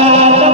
Amém.